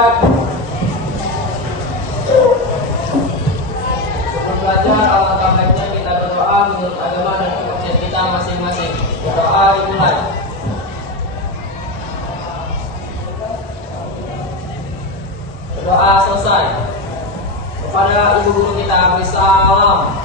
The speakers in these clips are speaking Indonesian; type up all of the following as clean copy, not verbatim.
Ustaz. Belajar alangkah baiknya kita berdoa menurut agama dan kepercayaan kita masing-masing. Berdoa dimulai. Berdoa selesai. Kepada ibu guru kita beri salam.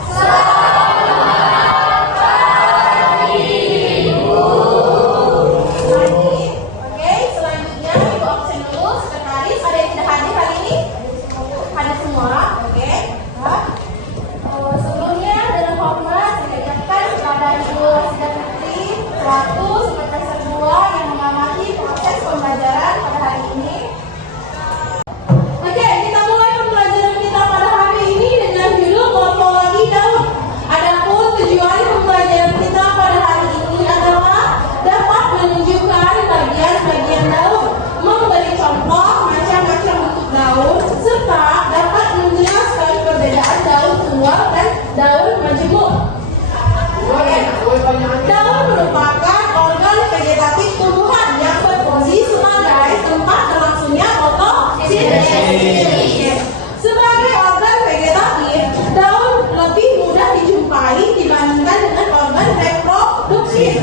Daun merupakan organ vegetatif tumbuhan yang berfungsi sebagai tempat berlangsungnya fotosintesis. Sebagai organ vegetatif, daun lebih mudah dijumpai dibandingkan dengan organ reproduksi.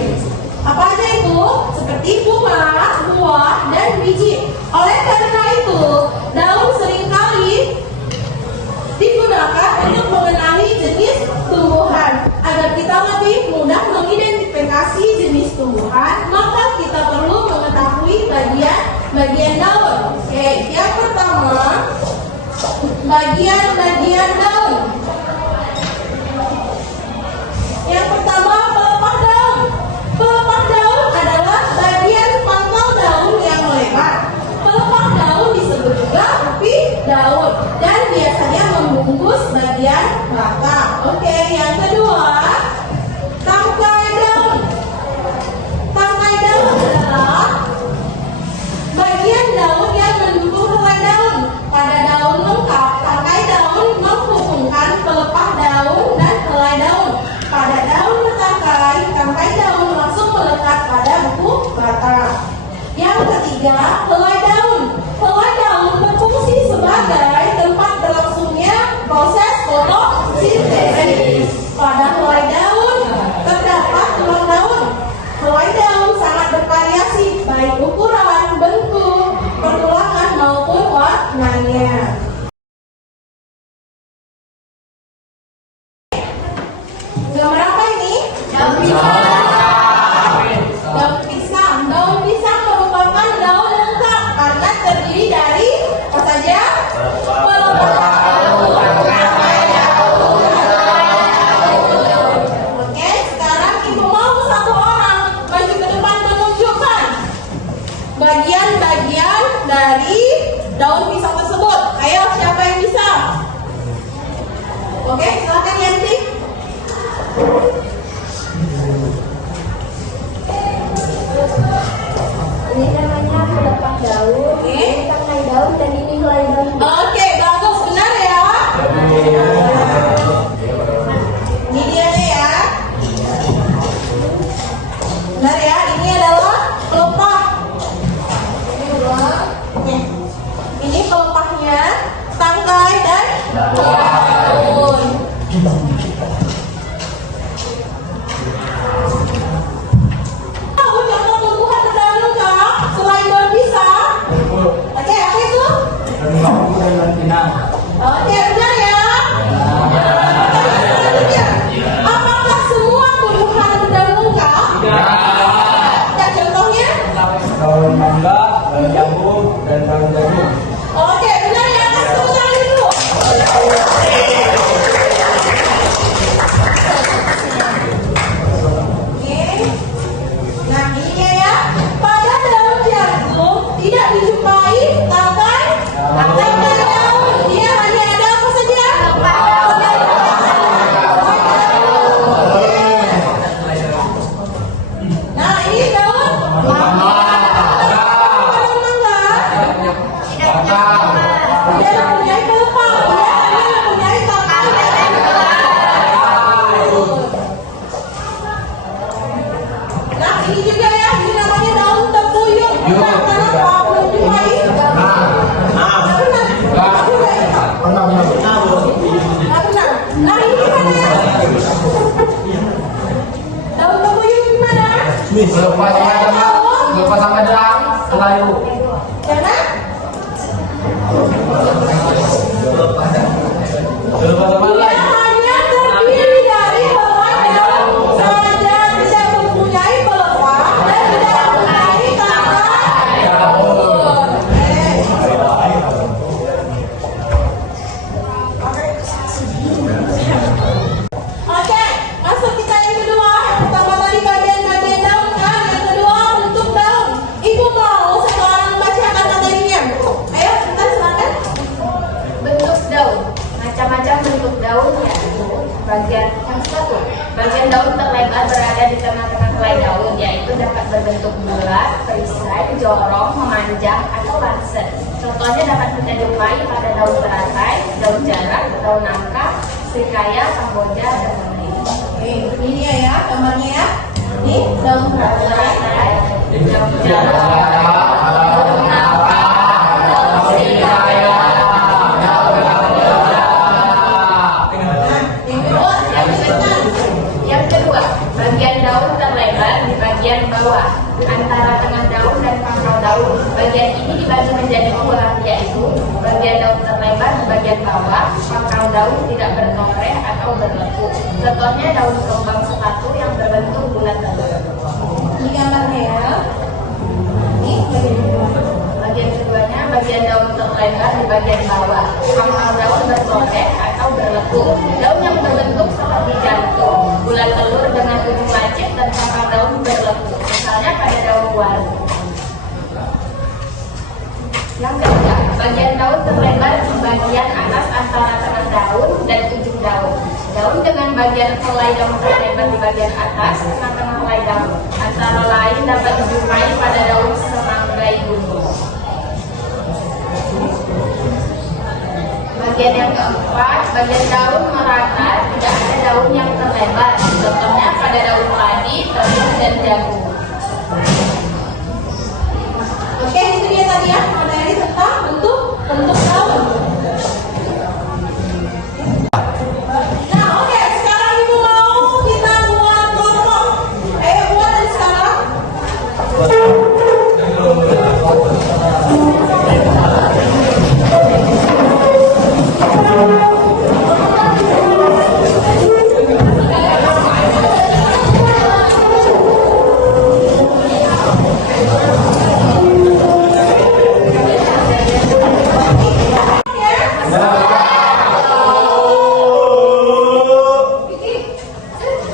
Apa aja itu? Seperti bunga, buah, dan biji. Oleh karena itu, daun seringkali digunakan untuk mengenali jenis tumbuhan. Agar kita lebih mudah mengidentifikasi jenis tumbuhan, maka kita perlu mengetahui bagian daun. Oke, yang pertama, bagian daun. Yang pertama, pelepah daun. Pelepah daun adalah bagian pangkal daun yang melebar. Pelepah daun disebut juga upi daun dan biasanya membungkus bagian belakang. Oke, yang kedua, tangkai daun. Tangkai daun adalah bagian daun yang mendukung helai daun. Pada daun lengkap, tangkai daun menghubungkan pelepah daun dan helai daun. Pada daun bertangkai, tangkai daun langsung melekat pada buku batang. Yang ketiga, helai daun. Helai daun berfungsi sebagai tempat berlangsungnya proses fotosintesis. Pada helai daun terdapat tulang daun. Helai daun sangat bervariasi baik ukuran, bentuk, pertulangan maupun warnanya. Gambar apa ini? Daun pisang. Daun pisang merupakan daun lengkap. Lepas sama dalam selalu. Karena dia hanya terdiri dari hewan yang saja tidak mempunyai pelepah dan tidak mempunyai kakak daun. Oke, masuk kita yang kedua. Yang pertama tadi bagian-bagian daun kan, yang kedua bentuk daun. Ibu mau sekarang bacakan materinya. Ayo, kita silakan. Bentuk daun. Macam-macam bentuk daun yaitu bagian yang satu. Bagian daun terlebar berada di tengah-tengah helai daun, yaitu dapat berbentuk bulat, perisai, jorong, memanjang, atau lancet. Contohnya dapat kita jumpai pada daun teratai, daun jarak, daun nangka, srikaya, kamboja, dan lain-lain. Oke, ini dia ya gambarnya ya. Ini daun teratai. Daun jarak, daun nangka, daun srikaya. Yang kedua, bagian daun terlebar di bagian bawah antara tengah daun dan pangkal daun. Bagian ini dibagi menjadi dua, yaitu bagian daun terlebar di bagian bawah, pangkal daun tidak bertoreh atau berlekuk. Contohnya daun kembang sepatu yang berbentuk bulat telur. Ini gambarnya ya. Ini bagian kedua. Bagian keduanya, bagian daun terlebar di bagian bawah, pangkal daun bertoreh atau berlekuk. Daun yang berbentuk seperti jantung, bulat telur dengan ujung lancip dan pangkal daun berlekuk. Misalnya pada daun waru. Yang ketiga, bagian daun terlebar di bagian atas antara tengah daun dan ujung daun. Daun dengan bagian helai daun terlebar di bagian atas tengah-tengah helai daun. Antara lain dapat dijumpai pada daun semanggai gunung. Bagian yang keempat, bagian daun merata, tidak ada daun yang terlebar. Contohnya pada daun padi, telur, dan jagung. Oke, itu dia tadi ya materi tentang bentuk daun. Nah, oke, sekarang ibu mau kita buat kelompok. Ayo buat dari sekarang.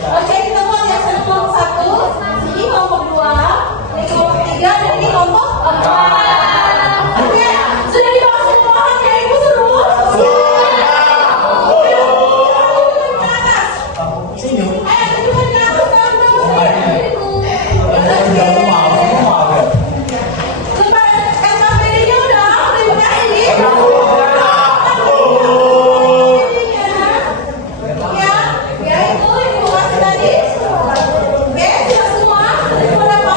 Oke, kita buat yang satu kelompok satu, ini kelompok dua, ini kelompok tiga, dan ini kelompok empat. Oke, sudah dibahas semua ya ibu seluruh? Oke, ayo tunjukkan ke atas teman-teman. Oke. Lepas SKPD-nya udah dipindahin nih. Ya, itu ibu kasih tadi. Oke, sudah semua? Sudah dapat?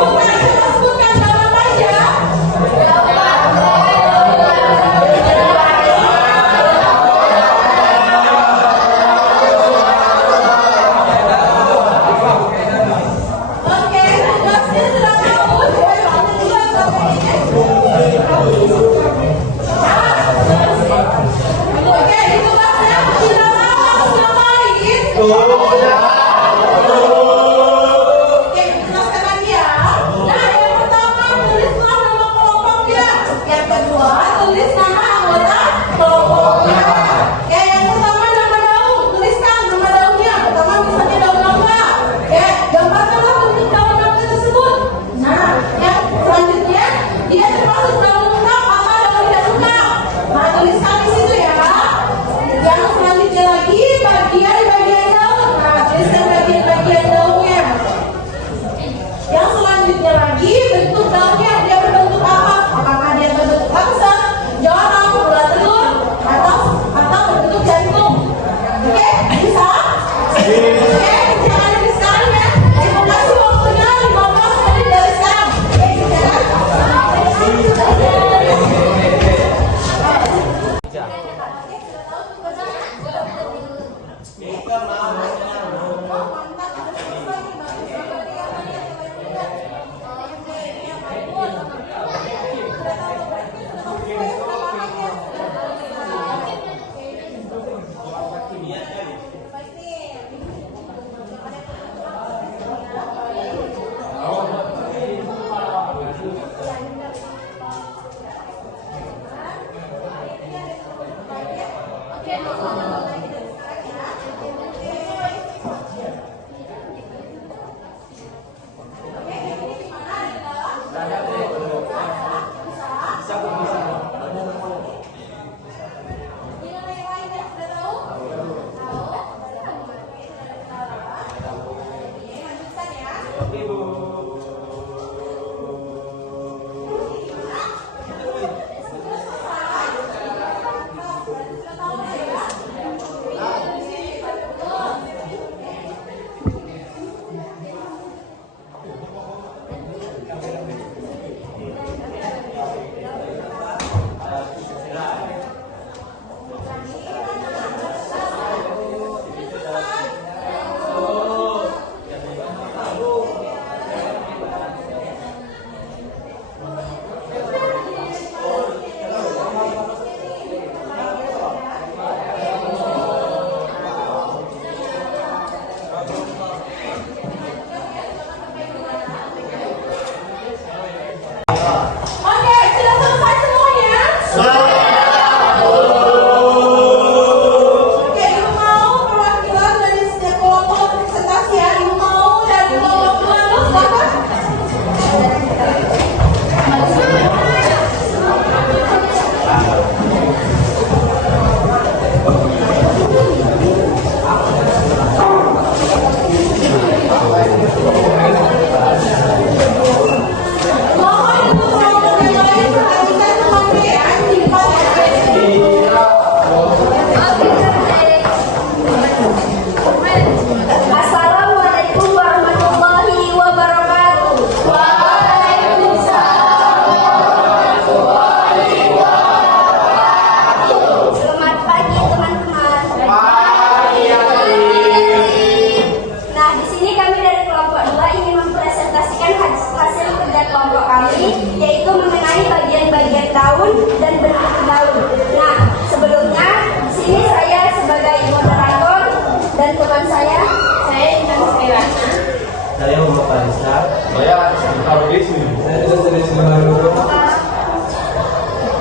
Oke, sebutkan nama apa aja? Oke, tugasnya sudah tahu. Coba ambil dulu SKPD-nya. Oke, tugasnya sudah tahu sudah main. Oke, jelaskan lagi ya. Nah, yang pertama tulislah nama kelompoknya. Yang kedua tulis nama anggota kelompoknya. Ya, yang pertama nama daun, tuliskan nama daunnya. Pertama misalnya daun nangka. Ya, gambarkanlah bentuk daun nangka tersebut. Nah, yang selanjutnya dia termasuk daun lengkap atau daun tidak lengkap. Nah, tuliskan di situ ya. Yang selanjutnya lagi bagian daun. Nah, Saya Muhammad Farisa. Saya Al Bismi. Saya juga sering dulu.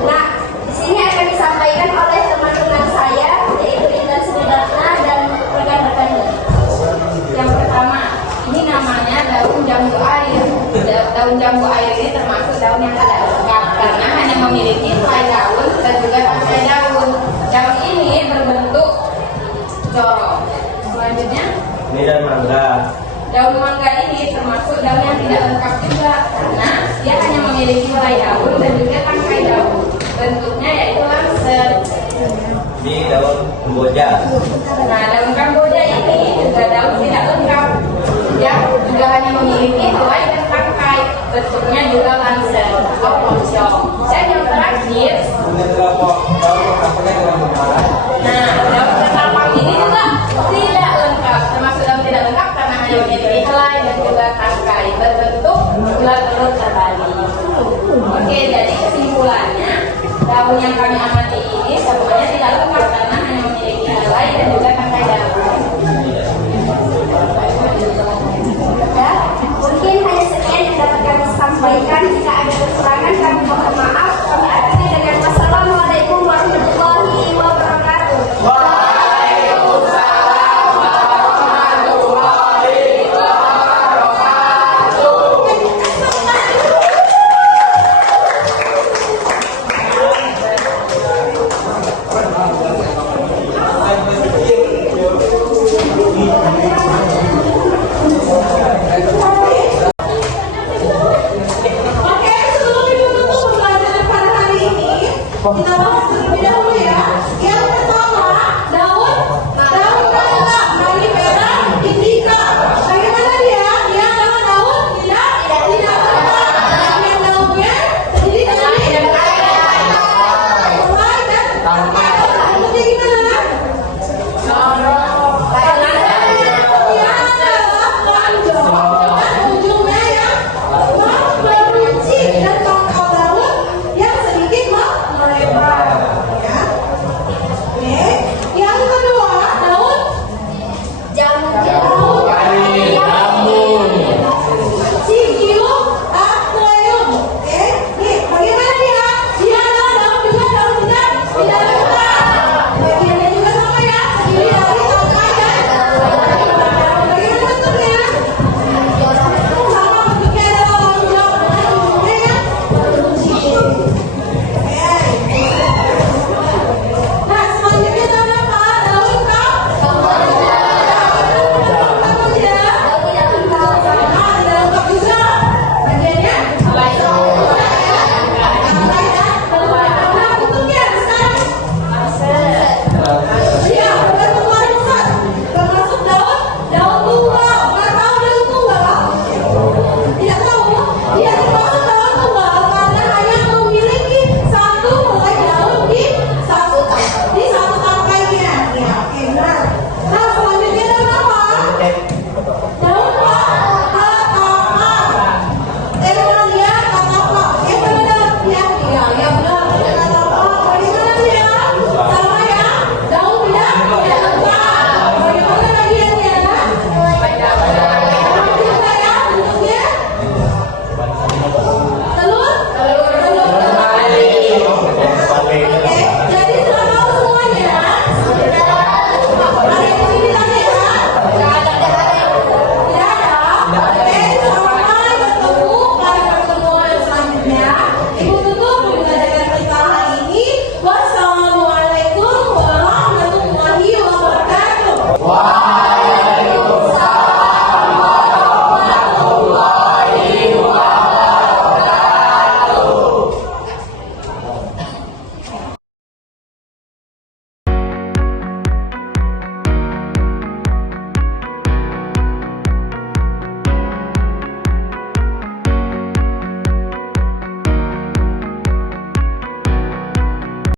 Nah, di sini akan disampaikan oleh teman-teman saya, yaitu Intan Sudatna dan rekan-rekannya. Yang pertama, ini namanya daun jambu air. Daun jambu air ini termasuk daun yang tidak lengkap karena hanya memiliki helai daun dan juga rangkai daun. Daun ini berbentuk corong. Selanjutnya, Ini dan mangga. daun mangga ini termasuk daun yang tidak lengkap juga karena dia hanya memiliki helai daun dan juga rangkai daun. Bentuknya yaitu langsir. Ini daun kemboja. Nah, daun kamboja ini juga daun tidak lengkap. Dia juga hanya memiliki helai dan rangkai. Bentuknya juga langsir atau poncong. Dan yang terakhir, Ini kelapa. Daun kelapanya dengan mangga. nah, daun ketapang ini juga tidak lengkap. Termasuk daun tidak lengkap karena hanya memiliki helai dan juga rangkai. Berbentuk bulat terbalik. Oke, jadi kesimpulannya daun yang kami amati ini